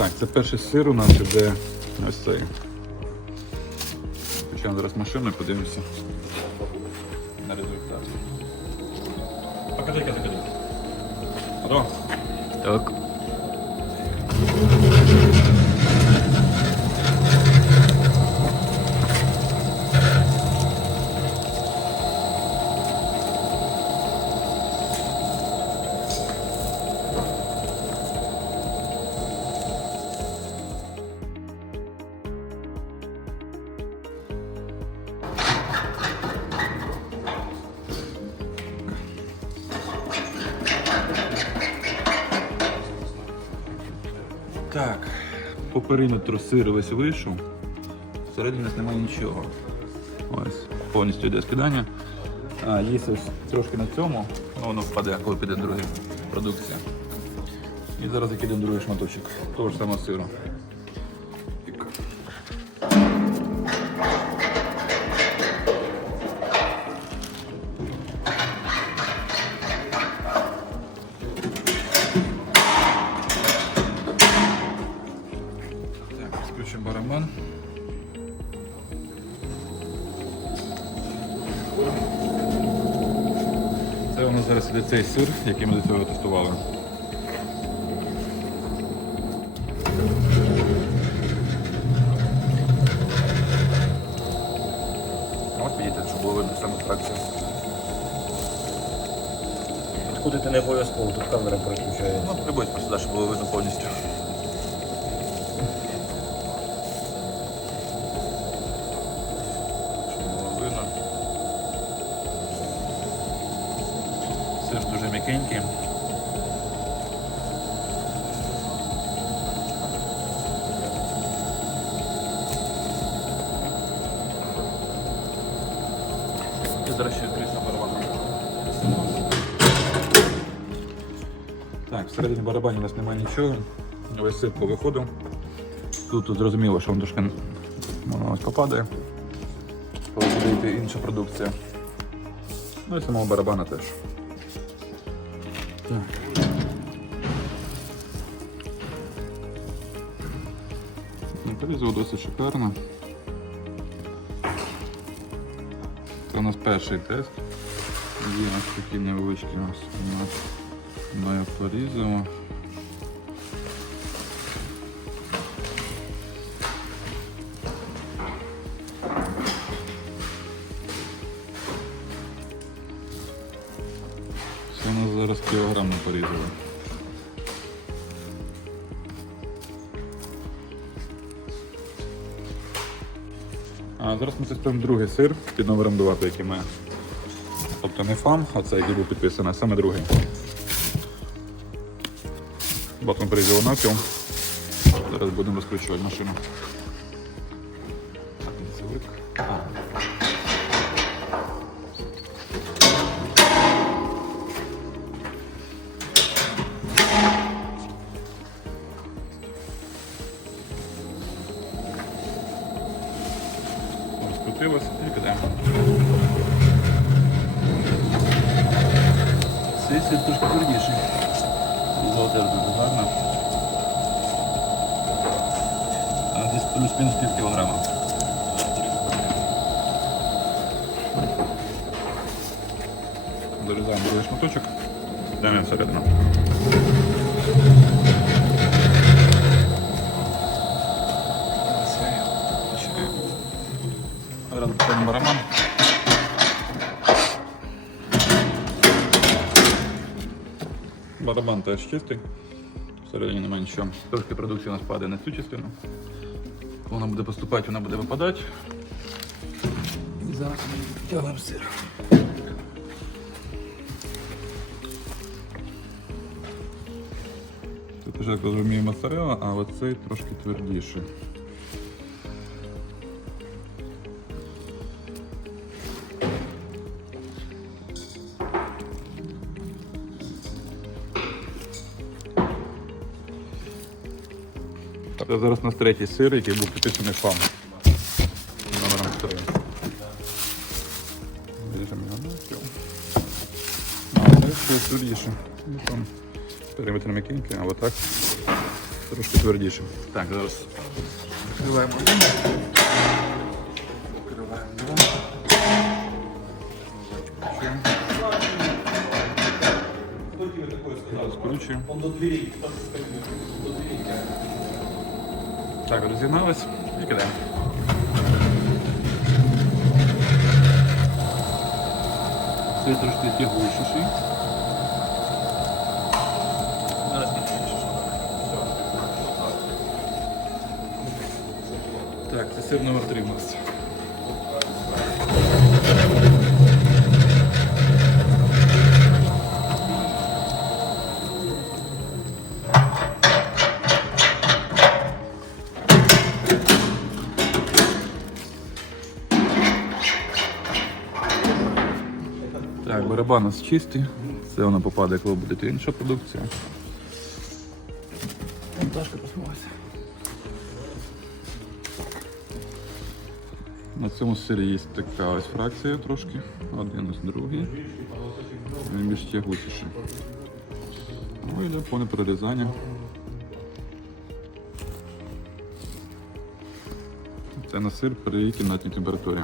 Так, це перший сир у нас іде ось цей. Включаємо зараз машину і подивимося на результат. Покажи, покажи. Алло. Так. По периметру сир весь вийшов. Всередині нас немає нічого. Ось, повністю йде скидання. А, є трошки на цьому, ну воно впаде, коли піде друга продукція. І зараз закидемо другий шматочок того ж самого сиру. Зараз іде цей сир, який ми до цього тестували. Ось бачите, щоб було видно саме фракція. Підходити не обов'язково, тут камера переключається. Ну, прибудь сюди, щоб було видно повністю. Сир. І зараз ще відкриється барабан. Так, всередині барабані у нас немає нічого. Весь сир повиходив. Тут, тут зрозуміло, що він трошки воно ось попадає. Коли буде йти інша продукція. Ну і самого барабана теж. Так. Досить шикарно. Це у нас перший тест. Є ось такі невеличкі у нас порізало. Не порізали. А зараз ми тестуємо другий сир під номером 2, який ми. Тобто не фам, а цей, який був підписаний, саме другий. Батон порізали навпіл. Зараз будемо розкручувати машину. Цей сир трошки твердіший. Золоте дуже гарно. А десь плюс-мінус пів кілограма. Дорізаємо другий шматочок. Даємо всередину. Одразу поставимо барабан. Барабан теж чистий. Всередині немає нічого. Трошки продукція у нас падає на цю частину. Вона буде поступати, вона буде випадати. І зараз ми втягнемо сир. Тут вже, як розумію, моцарелла, а оцей трошки твердіший. Це зараз у нас третій сир, який був підписаний фам. Номером 3. Ріжемо його це твердіше. Ну, там периметр м'якенький, отак Трошки твердіше. Так, зараз відкриваємо один. Відкриваємо два. Скручуємо. Так, розігналась, і кидаємо. Це трошки тягучіший. Так, це сир номер 3 у нас. Так, у нас чистий. Це воно попаде, коли буде інша продукція. Монтажка посмілася. На цьому сирі є така ось фракція трошки. Один ось другий. Він більш тягучіший. Ну і для повне перерізання. Це на сир при кімнатній температурі.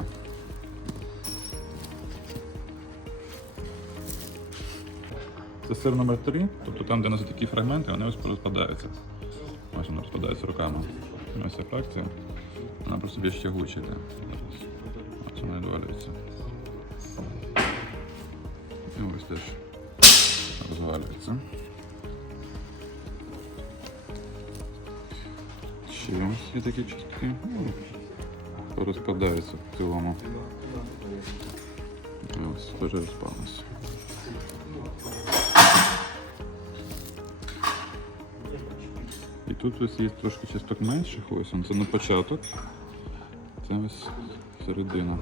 Це сир номер 3 тобто там, де у нас такі фрагменти, вони ось розпадаються. Ось вони розпадаються руками. Ось ця фракція. Вона просто більш тягуча йде. Ось вона відвалюється. І ось теж розвалюється. Ще є такі частки. Ну, Розпадаються в цілому. І ось теж розпалося. І тут ось є трошки часток менших, ось он, це на початок. Це ось середина.